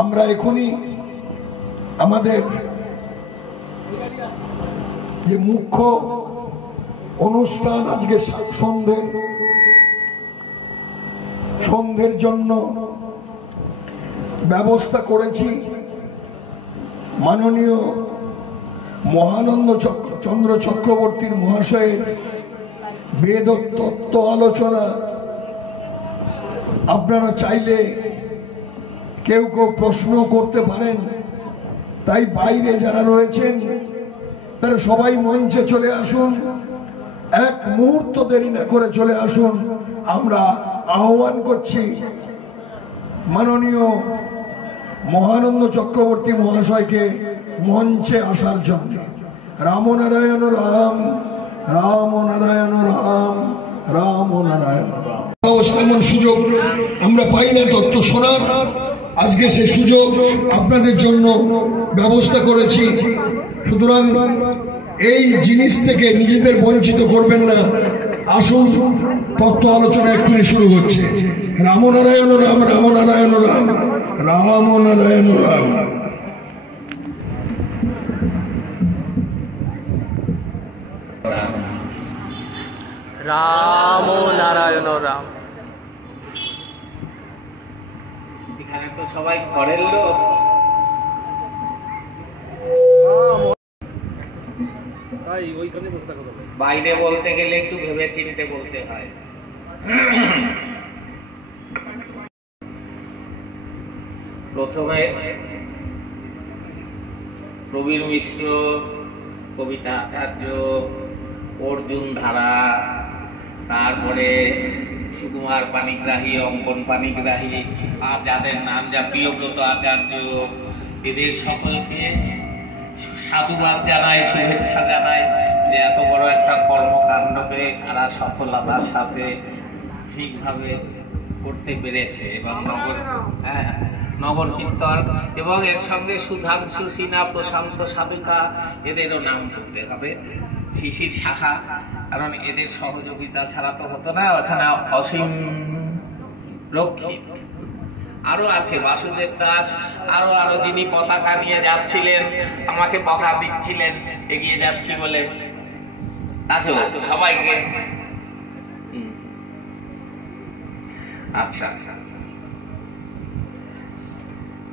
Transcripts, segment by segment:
আমরা এখনই আমাদের যে মুখ্য অনুষ্ঠান আজকে সন্ধ্যের জন্য ব্যবস্থা করেছি। মাননীয় মহানন্দ চন্দ্র চক্রবর্তীর মহাশয়ের বেদতত্ত্ব আলোচনা। আপনারা চাইলে কেউ কেউ প্রশ্ন করতে পারেন, তাই বাইরে যারা রয়েছেন তারা সবাই মঞ্চে চলে আসুন, এক মুহূর্ত দেরি না করে চলে আসুন। আমরা আহ্বান করছি মাননীয় মহানন্দ চক্রবর্তী মহাশয়কে মঞ্চে আসার জন্য। রাম নারায়ণ রাম, রাম নারায়ণ রাম, রাম নারায়ণ রাম। এমন সুযোগ আমরা পাই না তত্ত্ব শোনার, আজকে সে সুযোগ আপনাদের জন্য ব্যবস্থা করেছি। সুতরাং এই জিনিস থেকে নিজেদের বঞ্চিত করবেন না। আসুন, তত্ত্ব আলোচনা এক্ষুনি শুরু হচ্ছে। রাম নারায়ণ রাম, রাম নারায়ণ রাম, রাম নারায়ণ রাম। রাম নারায়ণ রাম। এখানে তো সবাই ঘরের লোক, বাইরে বলতে গেলে একটু ভেবে চিনতে বলতে হয়। প্রথমে প্রবীর মিশ্র, কবিতা আচার্য, অর্জুন ধারা, তারপরে সুকুমার পানিগ্রাহী, অঙ্কন পানিগ্রাহী, আর যাদের নাম যা প্রিয়ব্রত আচার্য, এদের সকলকে সাধুবাদ জানাই, শুভেচ্ছা জানাই যে এত বড় একটা কর্মকাণ্ডকে তারা সফলতার সাথে ঠিকভাবে করতে পেরেছে। এবং নগর কীর্তন এবং এর সঙ্গে সুধাংশু সিনহা, প্রশান্ত সাধুকা, এদেরও নাম করতে হবে, শিশির শাখা, কারণ এদের সহযোগিতা ছাড়া তো হতো না। ওখানে অসীম রক্ষিত আরো আছে, বাসুদেব দাস, আরো যিনি পতাকা নিয়ে যাচ্ছিলেন, আমাকে বকা দিচ্ছিলেন এগিয়ে যাচ্ছি বলে, তাকেও সবাইকে। আচ্ছা,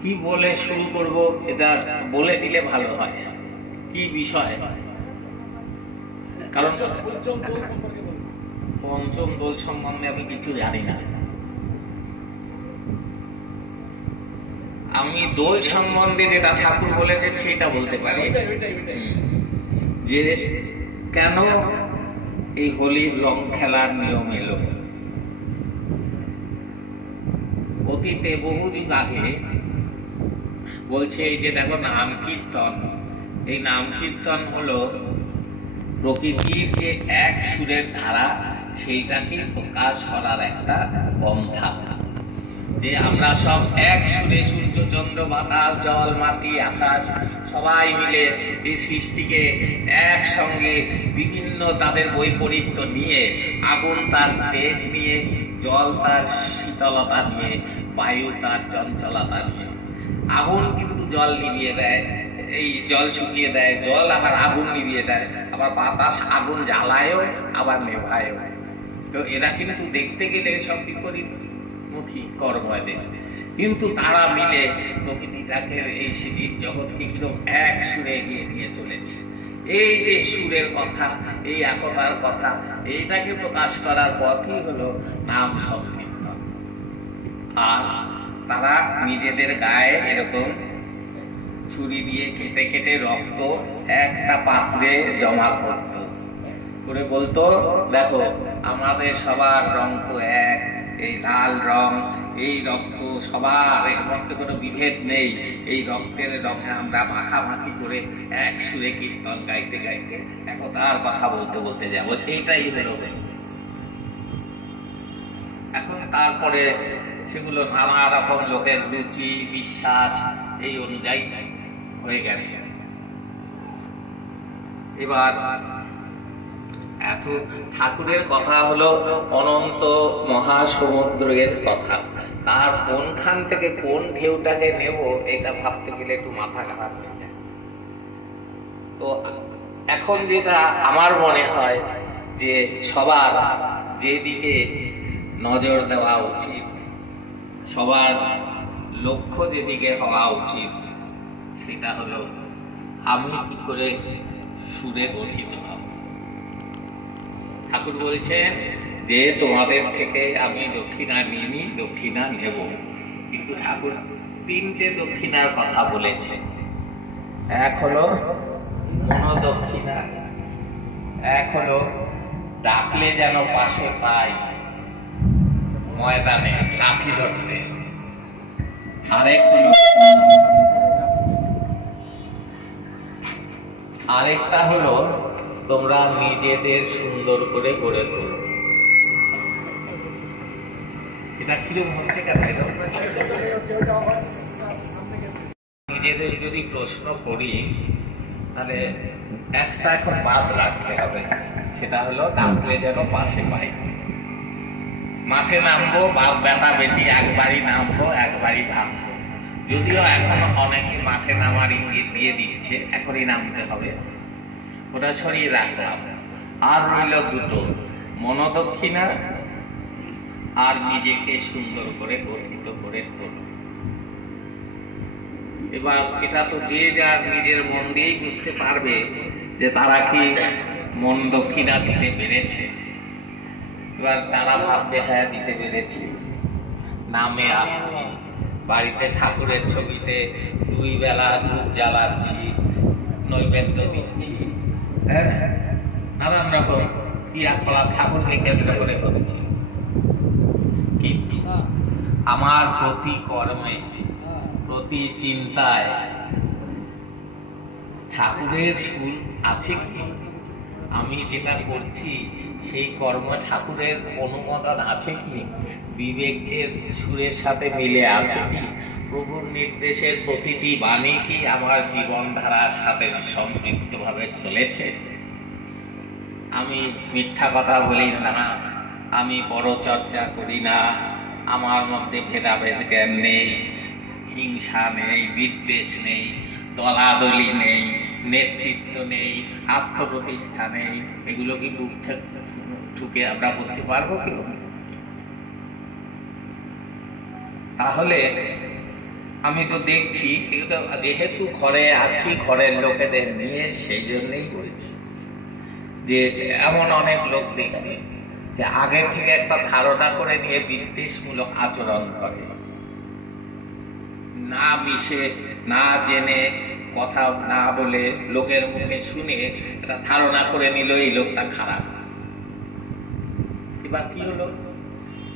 কি বলে শুরু করব, এটা বলে দিলে ভালো হয়। কি বিষয়? কারণ পঞ্চম দোল সম্বন্ধে আমি কিছু জানি না। আমি দোল সম্বন্ধে যেটা ঠাকুর বলেছেন সেটা বলতে পারি, যে কেন এই হোলির রং খেলার নিয়ম এলো। অতীতে বহু যুগ আগে বলছে, এই যে দেখো নাম কীর্তন, এই নাম কীর্তন হলো প্রকৃতির যে এক সুরের ধারা, সেইটাকে প্রকাশ করার একটা পন্থা। যে আমরা সব এক সুরে, সূর্য চন্দ্র বাতাস জল মাটি আকাশ সবাই মিলে এই সৃষ্টিকে একসঙ্গে বিভিন্ন তাদের বৈপরীত্য নিয়ে, আগুন তার তেজ নিয়ে, জল তার শীতলতা নিয়ে, বায়ু তার চঞ্চলতা নিয়ে। আগুন কিন্তু জল নিভিয়ে দেয়, এই জল শুকিয়ে দেয়, জল আবার আগুন নিভিয়ে দেয়, আবার বাতাস আগুন জ্বালায়ও আবার নেভায়ও। তো এরা কিন্তু দেখতে গেলে সব বিপরীত মুখী কর্ম এদের, কিন্তু তারা মিলে প্রকৃতিটাকে, এই জীব জগৎকে কিরকম এক সুরে এগিয়ে নিয়ে চলেছে। এই যে সুরের কথা, এই একতার কথা, এইটাকে প্রকাশ করার পথই হলো নাম সংকীর্তন। আর তারা নিজেদের গায়ে এরকম ছুরি দিয়ে কেটে কেটে রক্ত একটা পাত্রে জমা করত, করে বলতো, দেখো আমাদের সবার রং তো এক, এই লাল রং, এই রক্ত সবার, এর মধ্যে কোনো বিভেদ নেই। এই রক্তের রঙে আমরা মাখামাখি করে এক সুরে কীর্তন গাইতে গাইতে একতার কথা বলতে বলতে যাবো, এইটাই হলো। এখন তারপরে সেগুলো নানা রকম লোকের রুচি বিশ্বাস এই অনুযায়ী হয়ে গেছে। এবার এত ঠাকুরের কথা হলো অনন্ত মহাসমুদ্রের কথা, তার কোনখান থেকে কোন ঢেউটাকে নেব এটা ভাবতে গেলে একটু মাথা খারাপ হয়ে যায়। তো এখন যেটা আমার মনে হয় যে সবার যেদিকে নজর দেওয়া উচিত, সবার লক্ষ্য যেদিকে হওয়া উচিত, সেটা হলো আমি কি করে সুরে গঠিত হব। ঠাকুর বলছেন যে তোমাদের থেকে আমি দক্ষিণা নিইনি, দক্ষিণা নেব। কিন্তু ঠাকুর তিনটে দক্ষিণার কথা বলেছেন। এক হলো মনোদক্ষিণা, এক হলো ডাকলে যেন পাশে পাই ময়দানে লাঠি ধরতে, আরেকটা হলো তোমরা নিজেদের সুন্দর করে গড়ে তোলো। এটা কিরকম হচ্ছে কেন? নিজেদের যদি প্রশ্ন করি তাহলে একটা এখন বাদ রাখতে হবে, সেটা হলো ডাকলে যেন পাশে পাই। মাঠে নামবো, বাপ বেটা বেটি একবারই নামবো, একবারই থামবো। যদিও এখন অনেকে মাঠে নামার ইঙ্গিত দিয়ে দিচ্ছে, এখনই নামতে হবে, ওটা সরিয়ে রাখলাম। আর রইল দুটো, মনোদক্ষিণা আর নিজেকে সুন্দর করে গঠিত করে তোল। এবার এটা তো যে যার নিজের মন দিয়েই বুঝতে পারবে যে তারা কি মন দক্ষিণা দিতে পেরেছে। এবার তারা ভাববে হ্যাঁ দিতে পেরেছি, নামে আসছি, বাড়িতে ঠাকুরের ছবিতে 2 বেলা ধূপ জ্বালাচ্ছি, নৈবেদ্য দিচ্ছি, হ্যাঁ নানান রকম ক্রিয়াকলাপ ঠাকুরকে কেন্দ্র করে করেছি। কিন্তু আমার প্রতি কর্মে, প্রতি চিন্তায় ঠাকুরের সুর আছে কি? আমি যেটা করছি সেই কর্ম ঠাকুরের অনুমোদন আছে কি? বিবেকের সুরের সাথে মিলে আছে কি? প্রভুর নির্দেশের প্রতিটি বাণী কি আমার জীবনধারার সাথে সম্পৃক্ত ভাবে চলেছে? আমি মিথ্যা কথা বলি না, আমি বড় চর্চা করি না, আমার মধ্যে ভেদাভেদ জ্ঞান নেই, হিংসা নেই, বিদ্বেষ নেই, দলাদলি নেই, নেতৃত্ব নেই, আত্মপ্রতিষ্ঠা নেই। এগুলো কি বুক ঠুকে আমরা বলতে পারবো কেউ? তাহলে আমি তো দেখছি যেহেতু ঘরে আছি, ঘরের লোকেদের নিয়ে, সেই জন্যই বলছি যে এমন অনেক লোক দেখি যে আগে থেকে একটা ধারণা করে নিয়ে বিদ্বেষমূলক আচরণ করে, না মিশে, না জেনে, কথা না বলে, লোকের মুখে শুনে একটা ধারণা করে নিল এই লোকটা খারাপ। এবার কি হলো?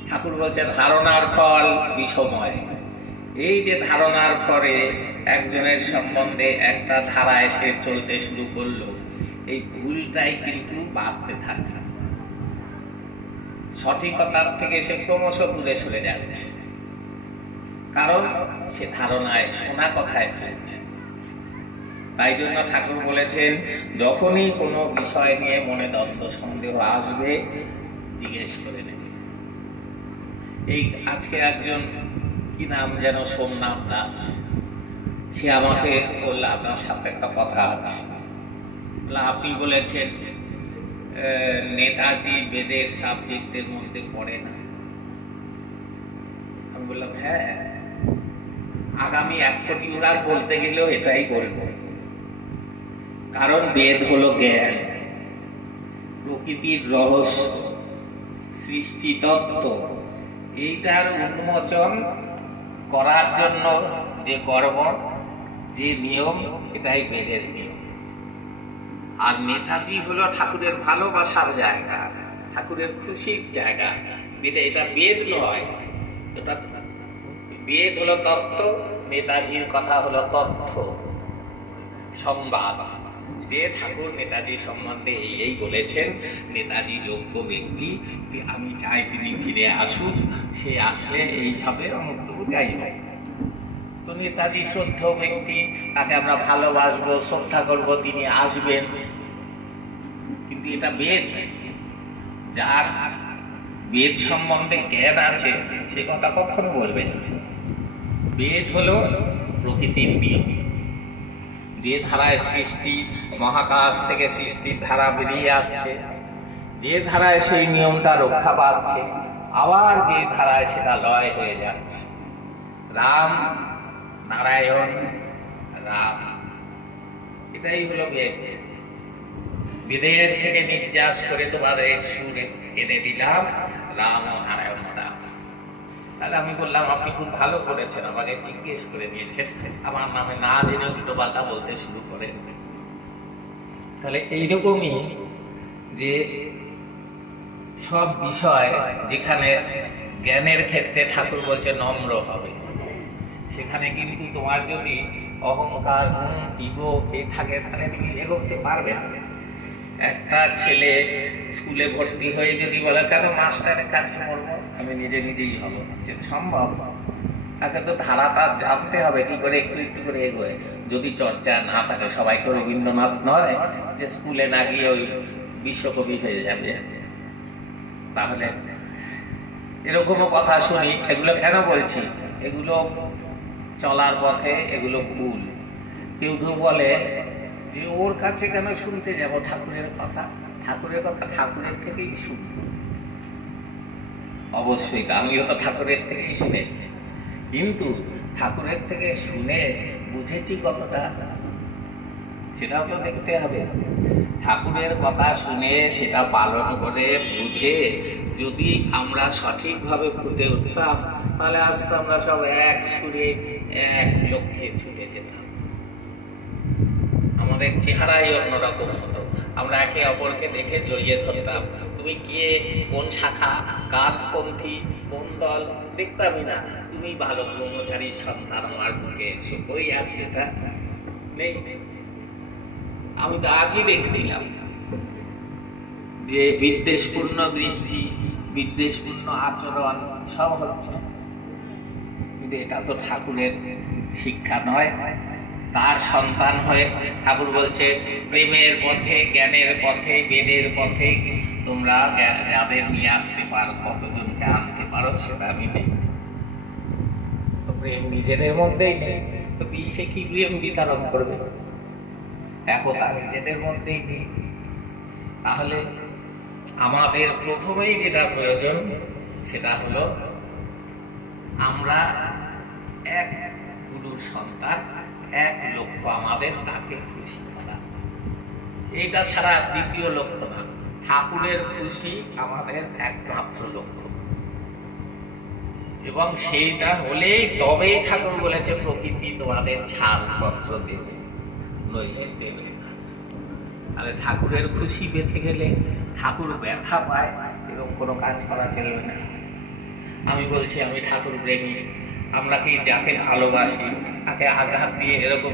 ঠাকুর বলছে ধারণার ফল বিষময়। এই যে ধারণার পরে একজনের সম্বন্ধে একটা ধারা এসে চলতে শুরু করলো, এই ভুলটাই কিন্তু বাড়তে থাকে, সঠিকতার থেকে সে ক্রমশ দূরে সরে যাচ্ছে, কারণ সে ধারণায়, শোনা কথায় চলছে। তাই জন্য ঠাকুর বলেছেন যখনই কোনো বিষয় নিয়ে মনে দ্বন্দ্ব সন্দেহ আসবে জিজ্ঞেস করে নেবে। এই আজকে একজন কি নাম যেন, সোমনাথ দাস, সে আমাকে বলল আপনার সাথে একটা কথা আছে। আপনি বলেছেন নেতাজি বেদের সাবজেক্টের মধ্যে পড়ে না। আমি বললাম হ্যাঁ, আগামী 1 কোটি উড়ার বলতে গেলেও এটাই বলবো, কারণ বেদ হলো জ্ঞান, প্রকৃতির রহস্য, সৃষ্টি তত্ত্ব, এইটার উন্মোচন করার জন্য যে কর্ম, যে নিয়ম, এটাই বেদের নিয়ম। আর নেতাজি হলো ঠাকুরের ভালোবাসার জায়গা, ঠাকুরের খুশির জায়গা। এটা বেদ নয়, এটা বেদ হলো তত্ত্ব, নেতাজির কথা হলো তথ্য, সংবাদ। যে ঠাকুর নেতাজি সম্বন্ধে এই বলেছেন, নেতাজি যোগ্য ব্যক্তি, আমি চাই তিনি ফিরে আসুন, সে আসলে এইভাবে অমুক যাই হয়। তো নেতাজি শ্রদ্ধেয় ব্যক্তি, তাকে আমরা ভালোবাসবো, শ্রদ্ধা করবো, তিনি আসবেন। কিন্তু এটা বেদ, যার বেদ সম্বন্ধে জ্ঞান আছে সে কথা কখনো বলবেন না। বেদ হলো প্রকৃতির নিয়ম, যে ধারায় সৃষ্টি, মহাকাশ থেকে সৃষ্টির ধারা বেরিয়ে আসছে, যে ধারায় সেই নিয়মটা রক্ষা পাচ্ছে, আবার যে ধারায় সেটা লয় হয়ে যাচ্ছে। রাম, নারায়ণ, রাম, এটাই হলো বেদ। বেদের থেকে নির্যাস করে তোমাদের সুর এনে দিলাম রাম ও নারায়ণ রাম। তাহলে আমি বললাম আপনি খুব ভালো করেছেন, আমাকে জিজ্ঞেস করে দিয়েছেন, আমার নামে না জেনে উল্টো পাল্টা বলতে শুরু করেন। তাহলে এইরকমই যে সব বিষয় যেখানে জ্ঞানের ক্ষেত্রে ঠাকুর বলছে নম্র হবে, সেখানে কিন্তু তোমার যদি অহংকার, ইগো থাকে তাহলে তুমি এগোতে পারবে না। একটা ছেলে স্কুলে ভর্তি হয়ে যদি বলে কেন মাস্টারের কাছে পড়বো, আমি নিজে নিজেই হবো, সে সম্ভব? তাকে তো ধারাটা জানতে হবে কি করে একটু একটু করে এগোয়। যদি চর্চা না থাকে, সবাই তো রবীন্দ্রনাথ নয় যে স্কুলে না গিয়ে ওই বিশ্বকবি হয়ে যাবে। তাহলে এরকমও কথা শুনি। এগুলো কেন বলছি? এগুলো চলার পথে এগুলো ভুল। কেউ কেউ বলে যে ওর কাছে কেন শুনতে যাব ঠাকুরের কথা, ঠাকুরের কথা ঠাকুরের থেকেই শুনি। অবশ্যই আমিও তো ঠাকুরের থেকেই শুনেছি, কিন্তু ঠাকুরের থেকে শুনে বুঝেছি কতটা সেটাও তো দেখতে হবে। ঠাকুরের কথা শুনে সেটা পালন করে বুঝে যদি আমরা সঠিকভাবে ফুটে উঠতাম, তাহলে আজ তো আমরা সব এক সুরে এক লক্ষ্যে ছুটে যেতাম। আমাদের চেহারাই অন্যরকম হতো, আমরা একে অপরকে দেখে জড়িয়ে ধরতাম। তুমি কে, কোন শাখা, কার পন্থী, কোন দল দেখতামই না। তুমি ভালো ব্রহ্মচারীর সন্তান, আমার বুকে সুখই আছে, এটা নেই। আমি তো আজই দেখছিলাম যে বিদ্বেষপূর্ণ দৃষ্টি, বিদ্বেষপূর্ণ আচরণ সব হচ্ছে, কিন্তু এটা তো ঠাকুরের শিক্ষা নয়। তার সন্তান হয়ে ঠাকুর বলছে প্রেমের পথে, জ্ঞানের পথে, বেদের পথে তোমরা যাদের নিয়ে আসতে পারো, কতজনকে আনতে পারো সেটা আমি নেই। তো প্রেম নিজেদের মধ্যেই নেই, তো বিশ্বে কি প্রেম বিতরণ করবে? একতা নিজেদের মধ্যেই নেই। তাহলে আমাদের প্রথমেই যেটা প্রয়োজন সেটা হলো আমরা এক গুরুর সন্তান, এক লক্ষ্য আমাদের, তাকে খুশি করা। এটা ছাড়া দ্বিতীয় লক্ষ্য না। ঠাকুরের খুশি আমাদের একমাত্র লক্ষ্য, এবং সেইটা হলেই তবেই ঠাকুর বলেছে প্রকৃতি তোমাদের ছাড়পত্র দেবে, নইলে দেবে না। তাহলে ঠাকুরের খুশি পেতে গেলে, ঠাকুর ব্যথা পায় এরকম কোনো কাজ করা চলবে না। আমি বলছি আমি ঠাকুর প্রেমী, আমরা কি যাকে ভালোবাসি তাকে আঘাত দিয়ে এরকম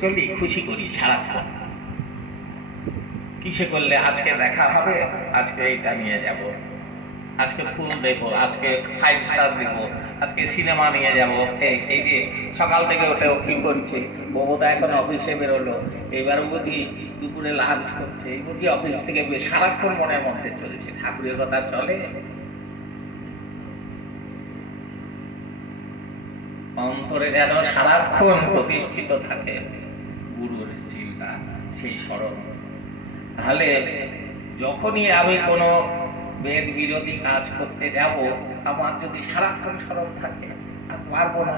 চলি, খুশি করি সারাক্ষণ। কিসে করলে? আজকে দেখা হবে, আজকে এইটা নিয়ে যাব, আজকে ফুল দেবো, আজকে 5 স্টার দেবো, আজকে সিনেমা নিয়ে যাব। এই যে সকাল থেকে ওটা কি করছে, মমতা এখন অফিসে বেরোলো, এবার বুঝি দুপুরে লাঞ্চ করছে, এই বুঝি অফিস থেকে সারাক্ষণ মনের মধ্যে চলছে। ঠাকুরের কথা চলে? অন্তরে যেন সারাক্ষণ প্রতিষ্ঠিত থাকে গুরুর চিন্তা, সেই স্মরণ। তাহলে যখনই আমি কোনো বেদ বিরোধী কাজ করতে যাব, আমার যদি সারাক্ষণ স্মরণ থাকে, আমি পারবো না।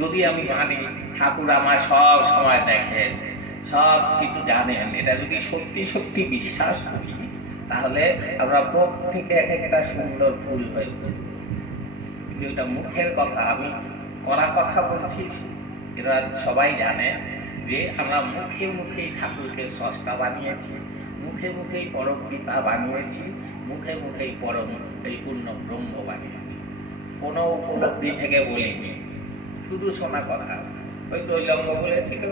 যদি আমি মানি ঠাকুর আমার সব সময় দেখেন, সব কিছু জানেন, এটা যদি সত্যি সত্যি বিশ্বাস করি, তাহলে আমরা প্রত্যেকে এক একটা সুন্দর ফুল হয়ে উঠব। কিন্তু এটা মুখের কথা, আমি করা কথা বলছি। এরা সবাই জানে যে আমরা মুখে মুখেই ঠাকুরকে স্রষ্টা বানিয়েছি, মুখে মুখেই পরম পিতা বানিয়েছি, মুখে মুখেই পরম এই পূর্ণ ব্রহ্ম বানিয়েছি। কোনো উপলব্ধি থেকে বলিনি, শুধু শোনা কথা। ওই তৈলঙ্গ বলেছিল,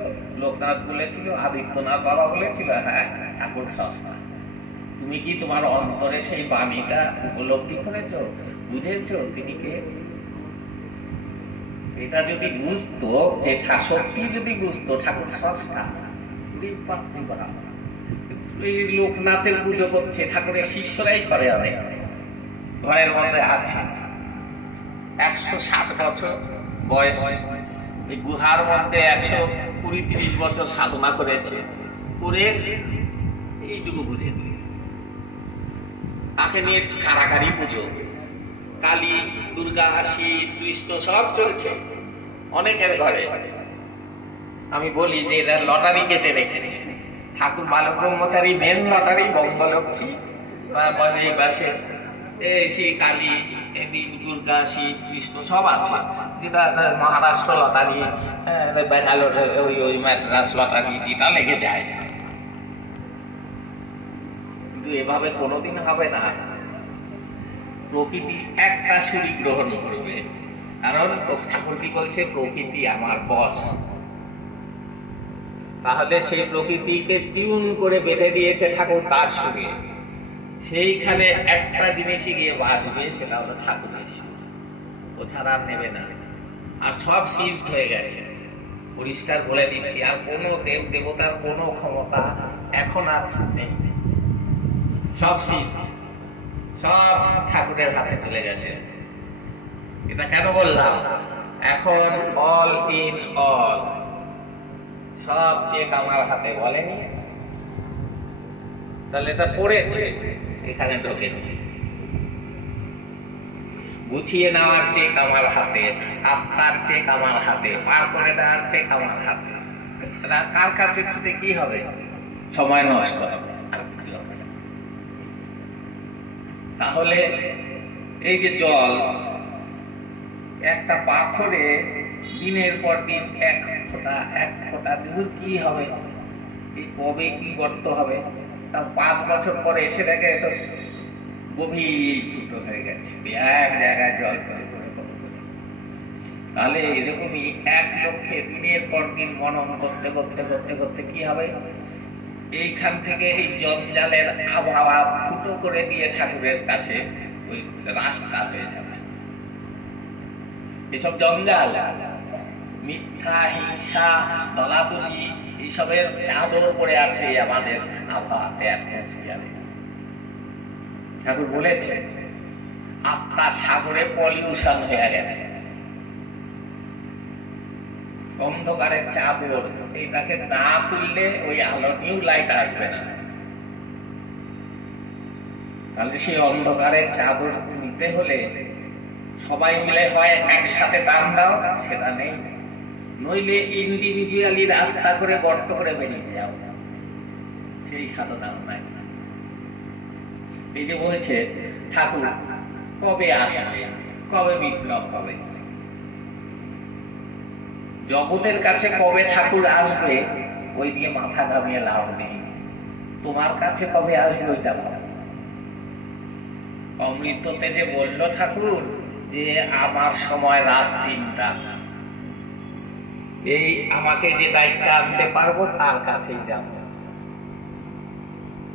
লোকনাথ বলেছিল, আদিত্যনাথ বাবা বলেছিল, হ্যাঁ ঠাকুর স্রষ্টা। তুমি কি তোমার অন্তরে সেই বাণীটা উপলব্ধি করেছো, বুঝেছো তিনি কে? এটা যদি বুঝতো, যে সত্যি যদি বুঝতো ঠাকুর স্রষ্টা, এই লোকনাথের পুজো করছে, ঠাকুরের শিষ্যরাই করে অনেক, ঘরের মধ্যে আছে, 160 বছর বয়স, ওই গুহার মধ্যে 120-30 বছর সাধনা করেছে, করে এইটুকু বুঝেছে। তাকে নিয়ে কারাকারি পুজো, কালী, দুর্গা, শিব, কৃষ্ণ সব চলছে অনেকের ঘরে। আমি বলি যে এরা লটারি কেটে রেখেছে। ঠাকুর বালক ব্রহ্মচারী মেন লটারি, বঙ্গলক্ষ্মী এই পাশে সেই কালী, দুর্গা, শিব, কৃষ্ণ সব আছে। যেটা মহারাষ্ট্র লটারি, ব্যাঙ্গালোর ওই ম্যাড্রাস লটারি, যেটা লেগে যায়। কিন্তু এভাবে কোনোদিন হবে না। প্রকৃতি একটা সুরি গ্রহণ করবে, কারণ ঠাকুর কি বলছে, প্রকৃতি আমার বস। তাহলে সেই প্রকৃতিকে টিউন করে বেঁধে দিয়েছে ঠাকুর তার সুরে। সেইখানে একটা জিনিসই গিয়ে বাজবে, সেটা হলো ঠাকুরের সুর। ও ছাড়া আর নেবে না। আর সব সিজড হয়ে গেছে, পরিষ্কার বলে দিচ্ছি। আর কোনো দেব দেবতার কোনো ক্ষমতা এখন আর নেই, সব সিজড, সব ঠাকুরের হাতে চলে গেছে। এটা কেন বললাম? এখন অল ইন অল, সব চেক আমার হাতে, বলেনি? তাহলে এটা পড়েছে, এখানে ঢোকে গুছিয়ে নেওয়ার চেক আমার হাতে, আত্মার চেক আমার হাতে, পার করে দেওয়ার চেক আমার হাতে। কার কাছে ছুটে কি হবে? সময় নষ্ট হবে, আর কিছু হবে না। তাহলে এই যে জল, একটা পাথরে দিনের পর দিন এক ফোঁটা দূর কি হবে? এই কবে কি গর্ত হবে? তাও 5 বছর পরে এসে দেখে এটা গভীর ফুটো হয়ে গেছে, এক জায়গায় জল করে করে করে। তাহলে এরকমই 1 লক্ষে দিনের পর দিন মনন করতে করতে করতে করতে কি হবে? এইখান থেকে এই জঞ্জালের আবহাওয়া ফুটো করে দিয়ে ঠাকুরের কাছে ওই রাস্তা হয়ে যাবে। এসব জঞ্জাল, মিথ্যা, হিংসা, দলাদলি, এইসবের চাদর পড়ে আছে আমাদের আবহাওয়াতে, অ্যাটমসফিয়ারে। ঠাকুর বলেছে আত্মার সাগরে পলিউশন হয়ে গেছে, অন্ধকারের চাদর, এটাকে না তুললে ওই আলো, নিউ লাইট আসবে না। তাহলে সেই অন্ধকারের চাদর তুলতে হলে সবাই মিলে হয় একসাথে টান দাও, সেটা নেই। নইলে ইন্ডিভিজুয়ালি রাস্তা করে গর্ত করে বেরিয়ে যাও, সেই সাধনাও নাই। এই যে বলছে ঠাকুর কবে আসবে, কবে বিপ্লব হবে, জগতের কাছে কবে ঠাকুর আসবে ওই নিয়ে মাথা ঘামিয়ে লাভ নেই। তোমার কাছে কবে আসবে ওইটা ভাবো। অমৃততে যে বলল ঠাকুর যে আমার সময় রাত 3টা, এই আমাকে যে দায়িত্ব আনতে পারবো তার কাছেই যাব।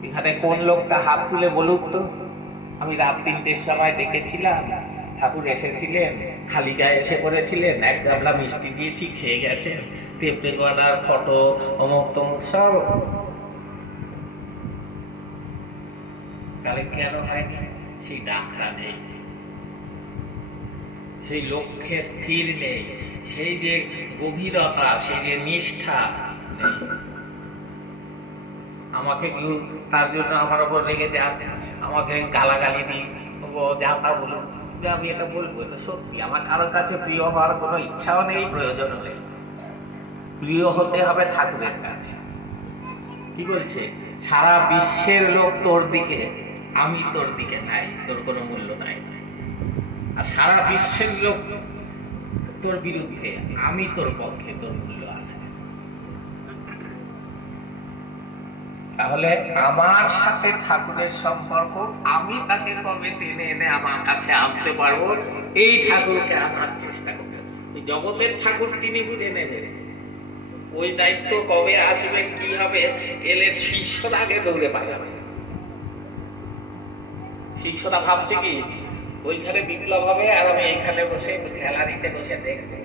এখানে কোন লোকটা হাত তুলে বলুক তো, আমি রাত 3টের সময় দেখেছিলাম ঠাকুর এসেছিলেন, খালি গায়ে এসে পড়েছিলেন, 1 গামলা মিষ্টি দিয়েছি, খেয়ে গেছেন, টেপ রেকর্ডার, ফটো, অমুক তমুক সব। তাহলে কেন হয়নি? সেই ডাকটা নেই, সেই লক্ষ্যে স্থির নেই, সেই যে গভীরতা, সেই যে নিষ্ঠা নেই। আমাকে তার জন্য আমার উপর রেগে যান, আমাকে গালাগালি দিই, যা তা বলুন, যে আমি এটা বলবো, এটা সত্যি। আমার কারো কাছে প্রিয় হওয়ার কোনো ইচ্ছাও নেই, প্রয়োজন নেই। প্রিয় হতে হবে ঠাকুরের কাছে। কি বলছে? সারা বিশ্বের লোক তোর দিকে, আমি তোর দিকে নাই, তোর কোনো মূল্য নাই। আর সারা বিশ্বের লোক তোর বিরুদ্ধে, আমি তোর পক্ষে, তোর মূল্য আছে। তাহলে আমার সাথে ঠাকুরের সম্পর্ক, আমি তাকে কবে টেনে এনে আমার কাছে আনতে পারবো, এই ঠাকুরকে আনার চেষ্টা করতে হবে। জগতের ঠাকুর তিনি বুঝে নেবেন, ওই দায়িত্ব কবে আসবে, কি হবে, এলে শিষ্যরা আগে দৌড়ে পালাবে। শিষ্যরা ভাবছে কি ওইখানে বিপ্লব হবে আর আমি এইখানে বসে গ্যালারিতে বসে দেখবো,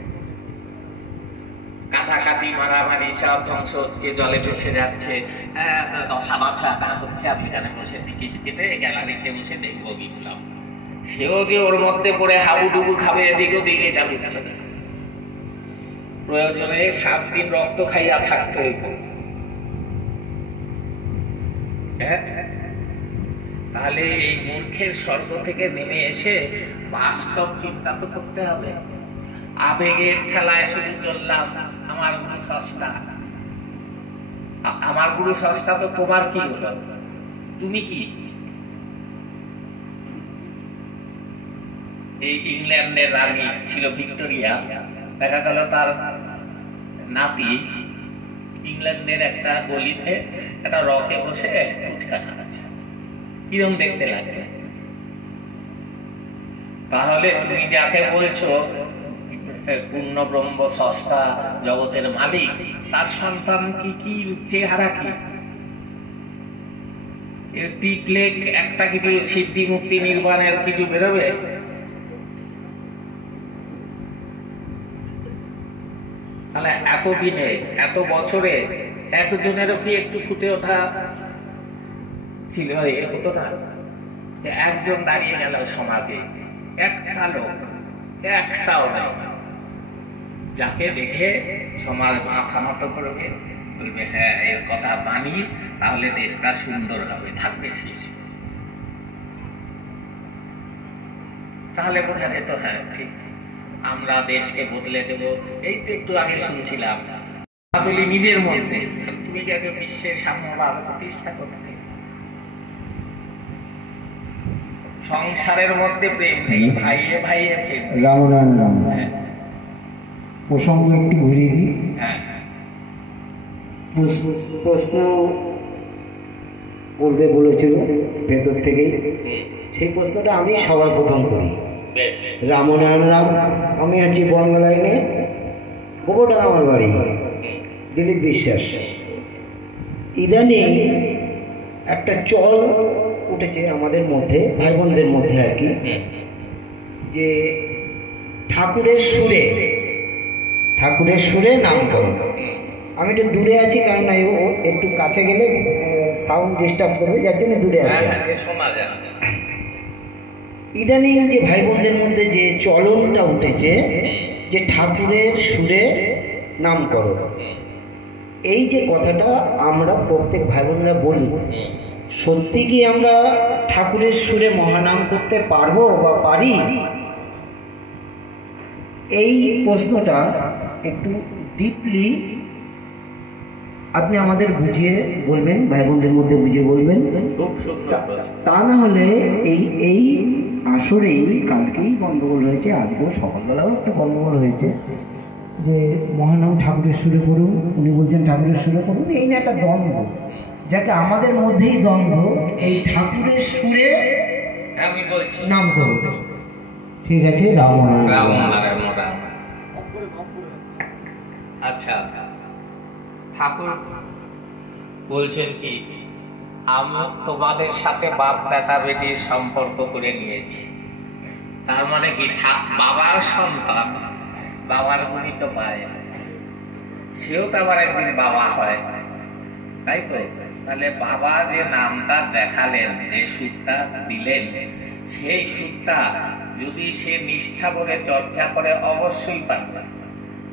কাটাকাটি, মারামারি সব ধ্বংস হচ্ছে, জলে ভেসে যাচ্ছে, দশা হচ্ছে, আমি এখানে বসে টিকিট কেটে গ্যালারিতে বসে দেখবো বিপ্লব। সেও যে ওর মধ্যে পড়ে হাবুডুবু খাবে এদিক ওদিক এটা বুঝছে না। প্রয়োজনে 7 দিন রক্ত খাইয়া থাকতে হইব। তাহলে এই মূর্খের স্বর্গ থেকে নেমে এসে বাস্তব চিন্তা তো করতে হবে। আবেগের ঠেলায় শুধু চললাম, আমার গুরু সস্তা, আমার গুরু সস্তা, তো তোমার কি হলো? তুমি কি? এই ইংল্যান্ডের রানী ছিল ভিক্টোরিয়া, দেখা গেল তার নাতি ইংল্যান্ডের একটা গলিতে একটা রকে বসে ফুচকা খাচ্ছে, কিরম দেখতে লাগবে? তাহলে তুমি যাকে বলছো পূর্ণ ব্রহ্ম স্রষ্টা জগতের মালিক, তার সন্তান কি কি চেহারা কি? এর টিপলে একটা কিছু সিদ্ধি মুক্তি নির্বাণের কিছু বেরোবে? তাহলে এতদিনে এত বছরে একজনেরও কি একটু ফুটে ওঠা ছিল? এ হতো না একজন দাঁড়িয়ে গেল সমাজে, একটা লোক, একটাও নেই যাকে দেখে সমাজ মাথা নত করবে, বলবে হ্যাঁ এর কথা মানি, তাহলে দেশটা সুন্দর হবে, থাকবে শেষ। তাহলে বোঝা যেত হ্যাঁ ঠিক, আমরা দেশকে বদলে দেব। এই তো একটু আগে শুনছিলাম বলি নিজের মধ্যে, তুমি গেছো বিশ্বের সাম্যভাব প্রতিষ্ঠা করতে। সংসারের মধ্যে প্রেম নেই, ভাইয়ে ভাইয়ে প্রেম। রামনারায়ণ রাম। প্রসঙ্গ একটু ঘুরিয়ে দিই। হ্যাঁ, প্রশ্ন করবে বলেছিল ভেতর থেকেই, সেই প্রশ্নটা আমি সবার প্রথম করি। বেশ। রামনারায়ণ রাম, আমি আছি বনগা লাইনে, গোবরডাঙ্গা আমার বাড়ি, দিলীপ বিশ্বাস। ইদানিং একটা চল উঠেছে আমাদের মধ্যে, ভাই বোনদের মধ্যে আর কি, যে ঠাকুরের সুরে নামকরণ। আমি একটু দূরে আছি, কারণ একটু কাছে গেলে সাউন্ড ডিস্টার্ব করবে, যার জন্য দূরে আছি। ইদানিং যে ভাই বোনদের মধ্যে যে চলনটা উঠেছে যে ঠাকুরের সুরে নামকরণ, এই যে কথাটা আমরা প্রত্যেক ভাই বোনরা বলি, সত্যি কি আমরা ঠাকুরের সুরে মহানাম করতে পারবো বা পারি? এই প্রশ্নটা একটু ডিপলি আপনি আমাদের বুঝিয়ে বলবেন, ভাই বোনদের মধ্যে বুঝিয়ে বলবেন। তা না হলে এই আসরেই কালকেই গণ্ডগোল হয়েছে, আজকেও সকালবেলাও একটা গণ্ডগোল হয়েছে যে মহানাম ঠাকুরের সুরে করুন, উনি বলছেন ঠাকুরের সুরে করুন। এই না একটা দ্বন্দ্ব, যাকে আমাদের মধ্যেই দ্বন্দ্ব, এই ঠাকুরের সুরে নাম করুন। ঠিক আছে, রামনারায়ণ রাম। আচ্ছা, ঠাকুর বলছেন কি, আমি তোমাদের সাথে বাপ বেটা বেটির সম্পর্ক করে নিয়েছি। তার মানে কি, বাবার সন্তান বাবার গুণই তো পায়, সেও তো আবার একদিন বাবা হয়, তাই তো? তাহলে বাবা যে নামটা দেখালেন, যে সুরটা দিলেন, সেই সুরটা যদি সে নিষ্ঠা করে চর্চা করে অবশ্যই পারবে।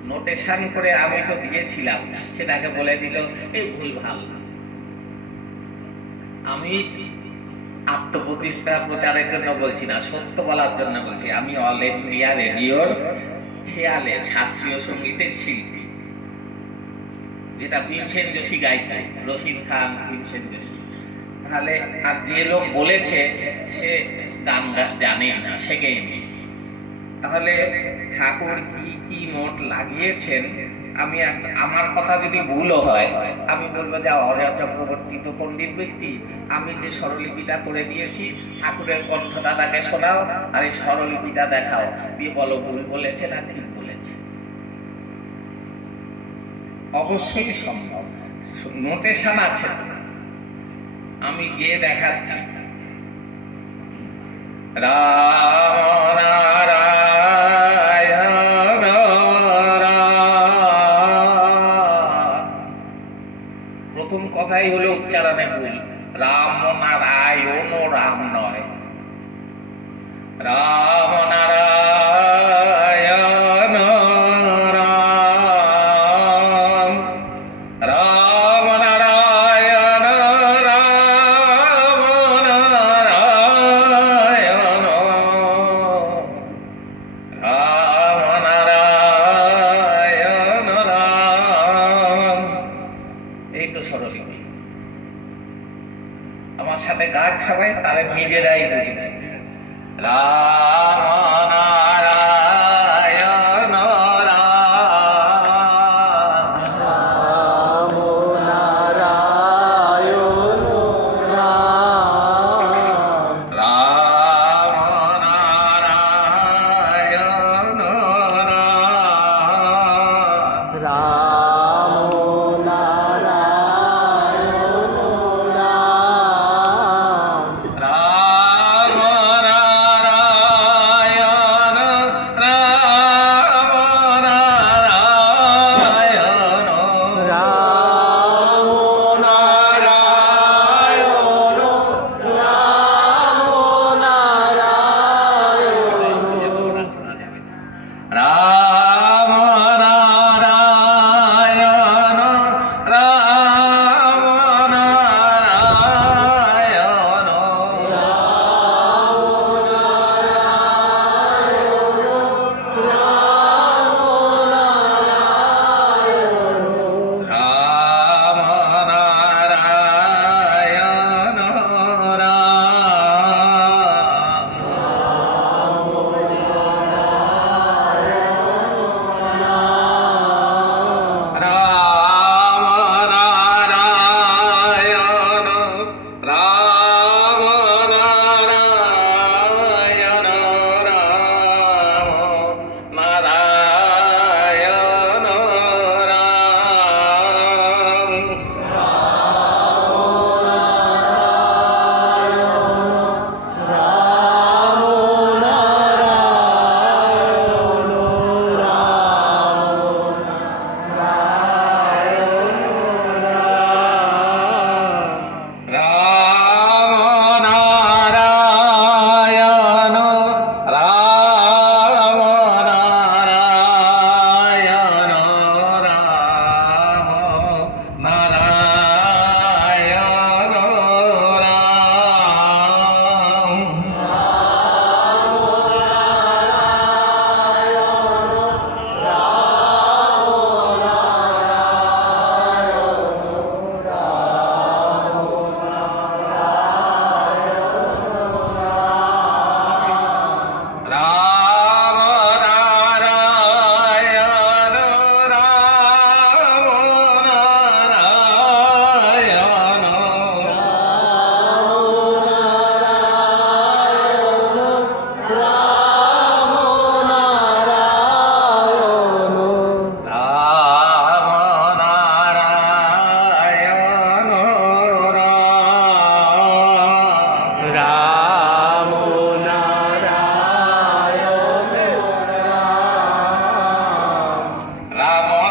নোটেশন করে আমি তো দিয়েছিলাম, সেটাকে বলে দিল এই ভুল ভাল। আমি আত্মপ্রতিষ্ঠা প্রচারের জন্য বলছি না, সত্য বলার জন্য বলছি। আমি অল ইন্ডিয়া রেডিওর খেয়ালের শাস্ত্রীয় সঙ্গীতের শিল্পী, যেটা ভীমসেন যোশী গাইত, রশিদ খান, ভীমসেন যোশী। তাহলে আর যে লোক বলেছে সে গান জানে না, শেখেনি। তাহলে ঠাকুর কি কি নোট লাগিয়েছেন, আমি আমার কথা যদি ভুলও হয়, আমি বলবো যে অজয় চক্রবর্তী তো পণ্ডিত ব্যক্তি, আমি যে স্বরলিপিটা করে দিয়েছি ঠাকুরের কণ্ঠটা তাকে শোনাও, আর এই স্বরলিপিটা দেখাও, দিয়ে বলো ভুল বলেছে না ঠিক বলেছে। অবশ্যই সম্ভব, নোটেশন আছে তো, আমি গিয়ে দেখাচ্ছি। রাম নারায়ণ প্রথম কথাই হলো উচ্চারণে ভুল, রাম নারায়ণ, রাম নয়, রাম নারায়ণ রাম, রাম নারায়ণ রাম নারায়ণ, রাম নারায়ণ রাম। এই তো স্বরলিপি। আমার সাথে গাছ সবাই তারা নিজেরাই বুঝে নেয়। রাম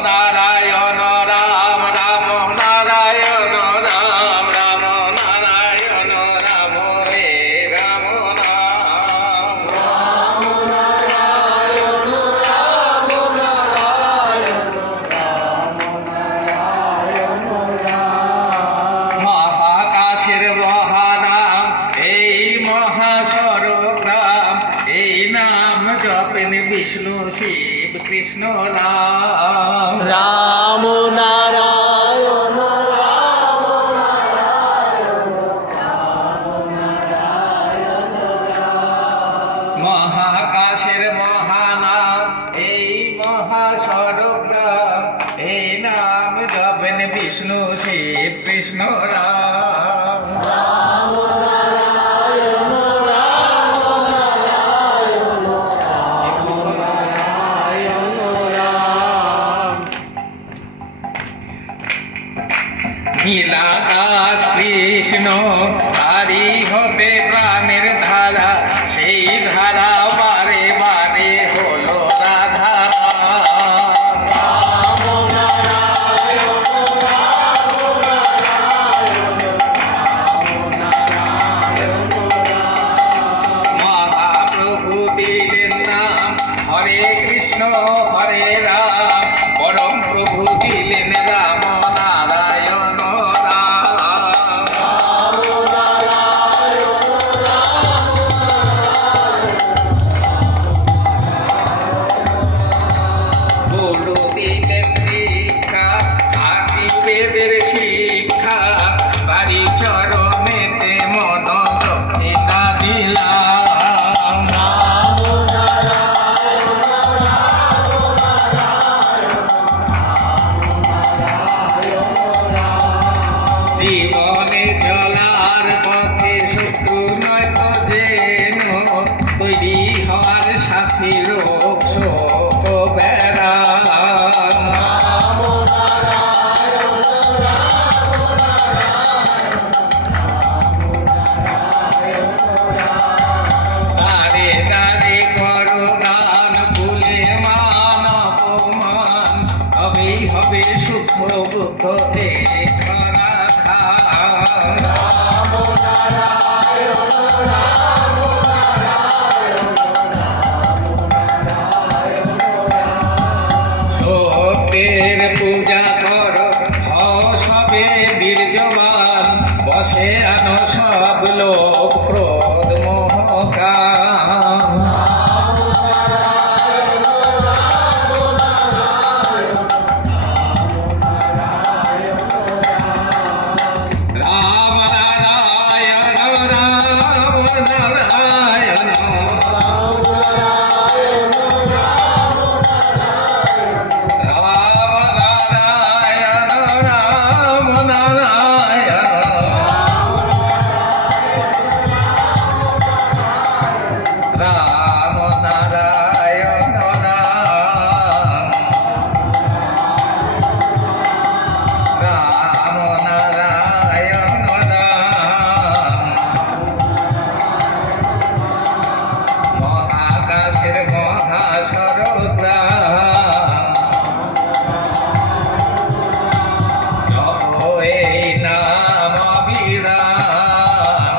নারায়ণ রাম, রাম নারায়ণ রাম, রাম নারায়ণ রাম, রাম নারায়ণ রাম, রাম নারায়ণ বিষ্ণু শিব কৃষ্ণ নাম। রাম নারায়ণ রাম মহাকাশের মহানাম এই মহাসড়গ্রাম, এই নাম জপেন বিষ্ণু শিব কৃষ্ণ রাম। নীলাকাশ কৃষ্ণ তারি হবে প্রাণের ধারা, সেই ধারা বারে বারে হলো রাধা মহাপ্রভু দিলেন নাম, হরে কৃষ্ণ হরে রাম, পরম প্রভু দিলেন রাম নারায়ণ রাম। গুরু দিলেন দীক্ষা, আদি বেদের শিক্ষা, বাড়ি চরণেতে মন দক্ষিণা দিলাম। জীবনে চলার পথে শত্রু নয় তো যেন, তৈরি হওয়ার সাথী রোগ শোক বেড়া। দাঁড়ে দাঁড়ে করো গান, ভুলে মান অপমান, তবেই হবে শুদ্ধ বুদ্ধ ধরা খান। সত্যের পূজা করো, হও সবে বীর্যবান, বসে আনো সব লোভ ক্রোধ মোহ কাম। রাম নারায়ণ রাম নারায়ণ, রাম নারায়ণ রাম নারায়ণ, রাম নারায়ণ রাম, রাম নারায়ণ রাম। মহাকাশের মহাসরগ্রাম, জপ এই নাম অবিরাম।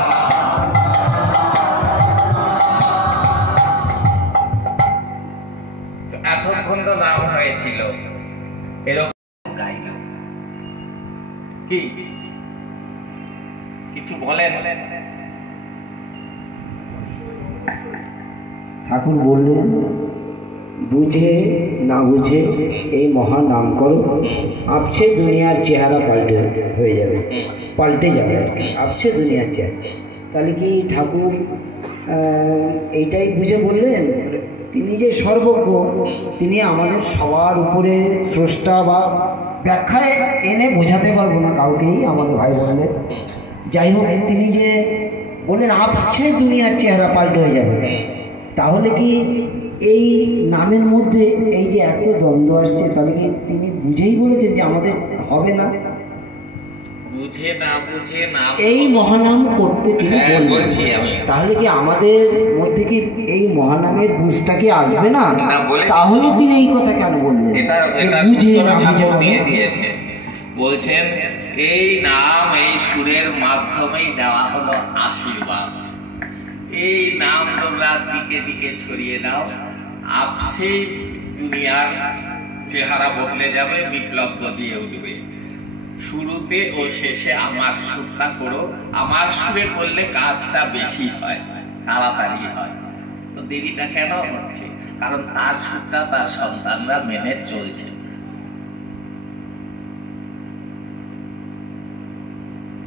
তো এতক্ষণ তো নাম হয়েছিল, এরকম গাইল কি কিছু বলেন? ঠাকুর বললেন, বুঝে না বুঝে এই মহা নাম করো, আপছে দুনিয়ার চেহারা হয়ে যাবে, পাল্টে যাবে আর কি, আপছে দুনিয়ার চেহারা। তাহলে কি ঠাকুর এইটাই বুঝে বললেন? তিনি যে সর্বজ্ঞ, তিনি আমাদের সবার উপরে স্রষ্টা, বা ব্যাখ্যায় এনে বোঝাতে পারবো না কাউকেই আমাদের ভাই বোনদের। যাই হোক, তিনি যে বললেন আপছে দুনিয়ার চেহারা পাল্টে হয়ে যাবে, তাহলে কি এই নামের মধ্যে এই যে এত দ্বন্দ্ব আসছে, তাহলে কি তিনি বুঝেই বলেছেন যে আমাদের হবে না? বুঝে না বুঝে নাম এই মহানাম করতে তিনি বললেন। বলছি আমি, তাহলে কি আমাদের মধ্যে কি এই মহানামের বুঝটা কি আসবে না? না, বলেছি। তাহলে তিনি এই কথা কেন বললেন? এটা বুঝে না উত্তর বুঝে দিয়ে দিয়েছে। বলছেন এই নাম এই সুরের মাধ্যমেই দেওয়া হলো আশীর্বাদ। এই নাম তোমরা দিকে দিকে ছড়িয়ে দাও, আপসে দুনিয়ার চেহারা বদলে যাবে, বিপ্লব গজিয়ে উঠবে। শুরুতে ও শেষে আমার সুরটা করো, আমার সুরে করলে কাজটা বেশি হয়, তাড়াতাড়ি হয়। তো দেরিটা কেন হচ্ছে? কারণ তার সুরটা তার সন্তানরা মেনে চলছে।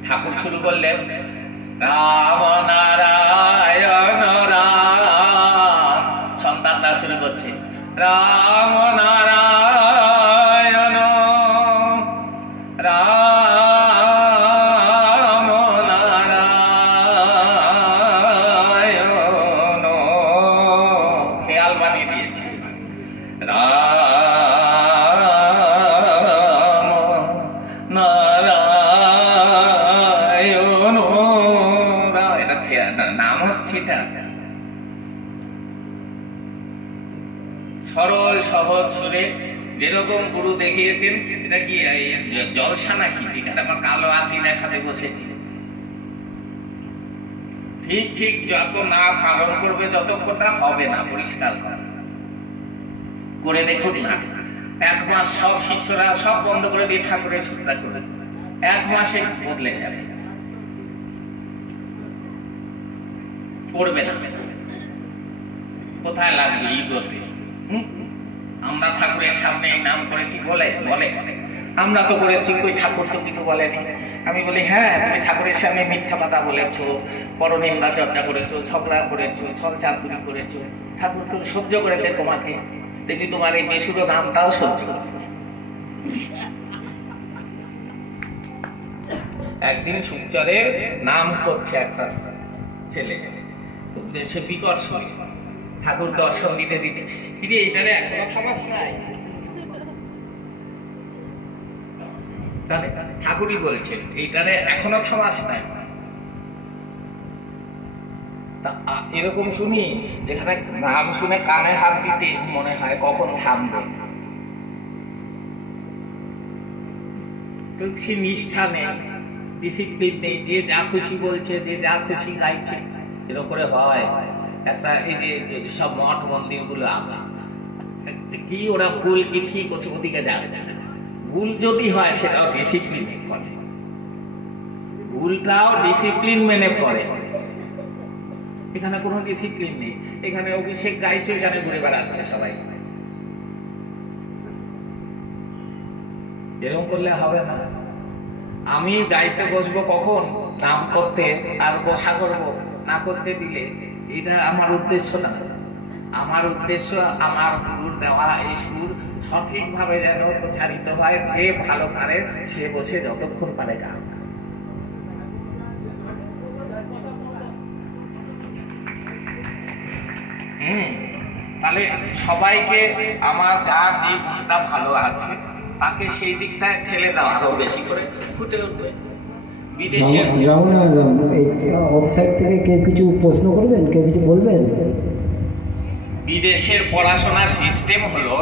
ঠাকুর শুরু করলেন রাম নারায়ণ রাম, সন্তানরা শুরু করছে রাম নারায়ণ রাম নারায়ণ, খেয়াল বানিয়ে দিয়েছে রাম নারায়ণ, এটা খেয়াল নাম হচ্ছে। এটা সরল সহজ সুরে যেরকম গুরু দেখিয়েছেন। এটা কি জলসা নাকি? এটা আমার কালো আঁকি দেখাতে বসেছি। ঠিক ঠিক যত না পালন করবে যতক্ষণটা হবে না পরিষ্কার করা। করে দেখুন না, 1 মাস সব শিষ্যরা সব বন্ধ করে দিয়ে ঠাকুরের চিন্তা করে 1 মাসে বদলে যাবে, করবে না। কোথায় লাগবে ইগোতে? আমরা ঠাকুরের সামনে এই নাম করেছি বলে বলে আমরা তো করেছি, কই ঠাকুর তো কিছু বলেনি। আমি বলি হ্যাঁ, তুমি ঠাকুরের সামনে মিথ্যা কথা বলেছো, পরনিন্দা চর্চা করেছো, ঝগড়া করেছো, ছলচাতুরি করেছো, ঠাকুর তো সহ্য করেছে তোমাকে, দেখি তোমার এই বেসুরো নামটাও সহ্য করেছে। একদিন সুচরে নাম করছে একটা ছেলে, সে বিকট শরীর, ঠাকুর দর্শন দিতে দিতে, কিন্তু এইটারে এখনো খাবার নাই। তাহলে ঠাকুরই বলছেন এইটারে এখনো খামাস নাই। এরকম শুনি যেখানে নাম শুনে কানে হাত দিতে মনে হয় কখন থামবে, তো সে নিষ্ঠা নেই, ডিসিপ্লিন নেই, যে যা খুশি বলছে, যে যা খুশি গাইছে, এরকম করে হয়। একটা এই যে সব মঠ মন্দির গুলো আছে, কি ওরা ভুল কি ঠিক আছে ওদিকে যাচ্ছে, ভুল যদি হয় সেটাও ডিসিপ্লিন করে, ভুলটাও ডিসিপ্লিন মেনে করে। এখানে কোনো ডিসিপ্লিন নেই, এখানে অভিষেক গাইছে, এখানে ঘুরে বেড়াচ্ছে সবাই। এরকম করলে হবে না। আমি গাইতে বসবো কখন? নাম করতে, আর বসা করবো না করতে দিলে, এটা আমার উদ্দেশ্য না। আমার উদ্দেশ্য আমার গুরুর দেওয়া এই সুর সঠিক ভাবে যেন প্রচারিত হয়, যে ভালো পারে সে বসে যতক্ষণ পারে গান। তাহলে সবাইকে আমার যার যে গুণটা ভালো আছে তাকে সেই দিকটায় ঠেলে দাও, আরো বেশি করে ফুটে উঠবে। বিদেশের ওয়েবসাইট থেকে কেউ কিছু প্রশ্ন করবেন, কেউ কিছু বলবেন? বিদেশের পড়াশোনার সিস্টেম হলো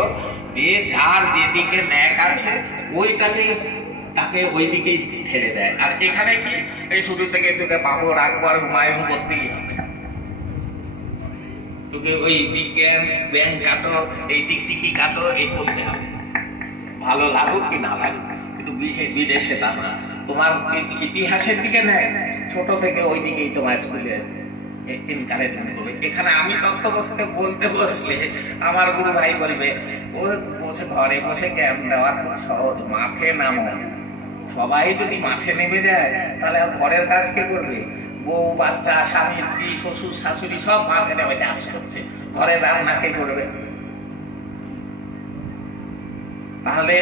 যে যার যেদিকে ন্যাক আছে ওইটাকে তাকে ওই দিকেই ঠেলে দেয়। আর এখানে কি এই শুরু থেকে তোকে বাবর আকবর হুমায়ুন করতেই হবে, তোকে ওই বিজ্ঞান ব্যাংক কাটো, এই টিকটিকি কাটো, এই করতে হবে, ভালো লাগুক কি না লাগুক। কিন্তু বিদেশে তা না, তোমার ইতিহাসের দিকে নেয়, ছোট থেকে ওই দিকেই তোমার স্কুলে এনকারেজমেন্ট করবে। এখানে আমি তত্ত্ব বসতে বলতে বসলে আমার গুরু ভাই বলবে ও বসে ঘরে বসে জ্ঞান দেওয়া খুব সহজ, মাঠে নামো। সবাই যদি মাঠে নেমে যায় তাহলে আর ঘরের কাজ কে করবে? বউ বাচ্চা স্বামী স্ত্রী শ্বশুর শাশুড়ি সব মাঠে নেমে চাষ করছে, ঘরের রান্না কে করবে? তাহলে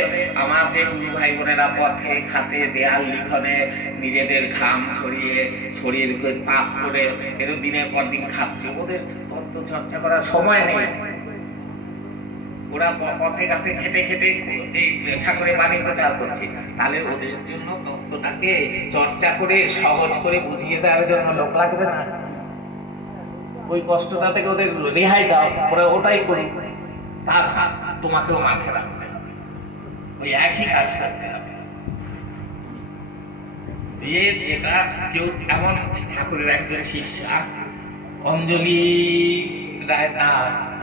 আমার যে গুরু ভাই বোনেরা পথে খাতে দেয়াল লিখনে নিজেদের ঘাম ছড়িয়ে শরীরকে পাপ করে এর দিনের পর দিন খাচ্ছে, ওদের তত্ত্ব চর্চা করার সময় নেই। ওরা পথে ঘাটে খেটে খেটে এই ঠাকুরের বাণী প্রচার করছে, তাহলে ওদের জন্য তত্ত্বটাকে চর্চা করে সহজ করে বুঝিয়ে দেওয়ার জন্য লোক লাগবে না? ওই কষ্টটা থেকে ওদের রেহাই দাও, ওরা ওটাই করি, তার তোমাকেও মাঠে রাখবে, ওই একই কাজ করতে হবে। যে যেটা কেউ এমন ঠাকুরের একজন শিষ্যা অঞ্জলি রায়, না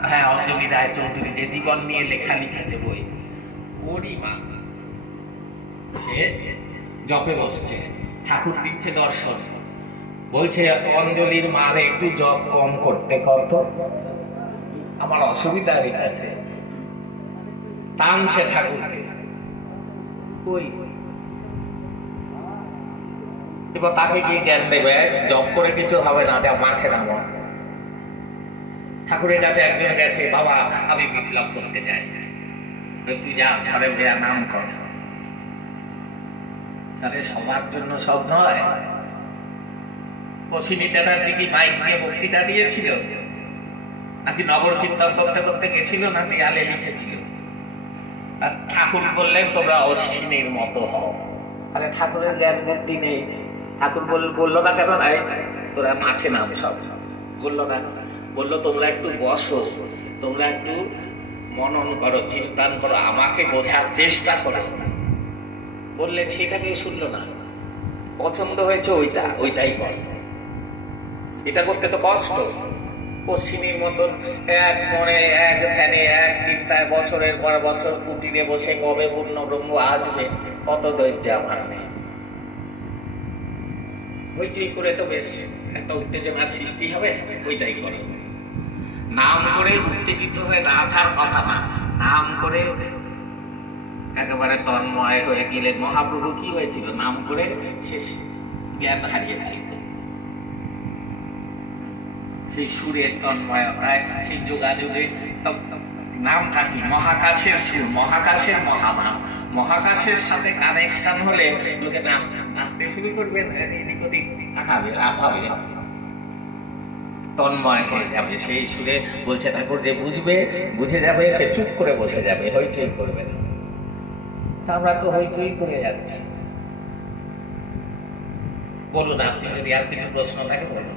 হ্যাঁ অঞ্জলি রায় চৌধুরী, যে জীবন নিয়ে লেখা লিখেছে বই, ওরই মা, সে জপে বসছে, ঠাকুর দিচ্ছে দর্শন, বলছে অঞ্জলির মারে একটু জপ কম করতে কত, আমার অসুবিধা হইতেছে, টানছে ঠাকুরকে। ওই এবার তাকে কি জ্ঞান দেবে? জব করে কিছু হবে না, যা মাঠে নামো। ঠাকুরের কাছে একজন গেছে, বাবা আমি বিপ্লব করতে চাই, তুই যা ঘরে যা নাম কর। তাহলে সবার জন্য সব নয়। অশ্বিনী চ্যাটার্জি কি মাইক দিয়ে বক্তৃতা দিয়েছিল, নাকি নগর কীর্তন করতে করতে গেছিল, না দেয়ালে লিখেছিল? আর ঠাকুর বললেন তোমরা অশ্বিনীর মতো হও। আরে ঠাকুরের জ্ঞান বুদ্ধি নেই। ঠাকুর বললো না কেন নাই তোরা মাঠে নাম, সব বললো না, বললো তোমরা একটু বসো, তোমরা একটু মনন করো, চিন্তান করো, আমাকে বোঝার চেষ্টা করো। বললে সেটাকে শুনলো না, পছন্দ হয়েছে ওইটাই বল। এটা করতে তো কষ্ট। পশ্চিমীর মতন এক মনে এক ধ্যানে এক চিন্তায় বছরের পর বছর কুটিরে বসে কবে পূর্ণ ব্রহ্ম আসবে, কত ধৈর্য আমার নেই। হইচই করে তো বেশ একটা উত্তেজনার সৃষ্টি হবে, ওইটাই করে। নাম করে উত্তেজিত হয়ে না থাকার কথা না, নাম করে একেবারে তন্ময় হয়ে গেলে। মহাপ্রভু কি হয়েছিল? নাম করে শেষ জ্ঞান হারিয়ে ফেলত। সেই সুরের তন্ময় হয়, সেই যোগাযোগে নামটা কি? মহাকাশের সুর, মহাকাশের মহানাম। মহাকাশের সাথে কানেকশন হলে লোকে নাচতে শুরু করবে, এদিক ওদিক তাকাবে, লাফাবে, তন্ময় হয়ে যাবে সেই সুরে। বলছে ঠাকুর যে বুঝবে, বুঝে যাবে, সে চুপ করে বসে যাবে, হইচই করবে না। আমরা তো হইচই করে যাচ্ছি। বলুন, আপনি যদি আর কিছু প্রশ্ন থাকে বলুন।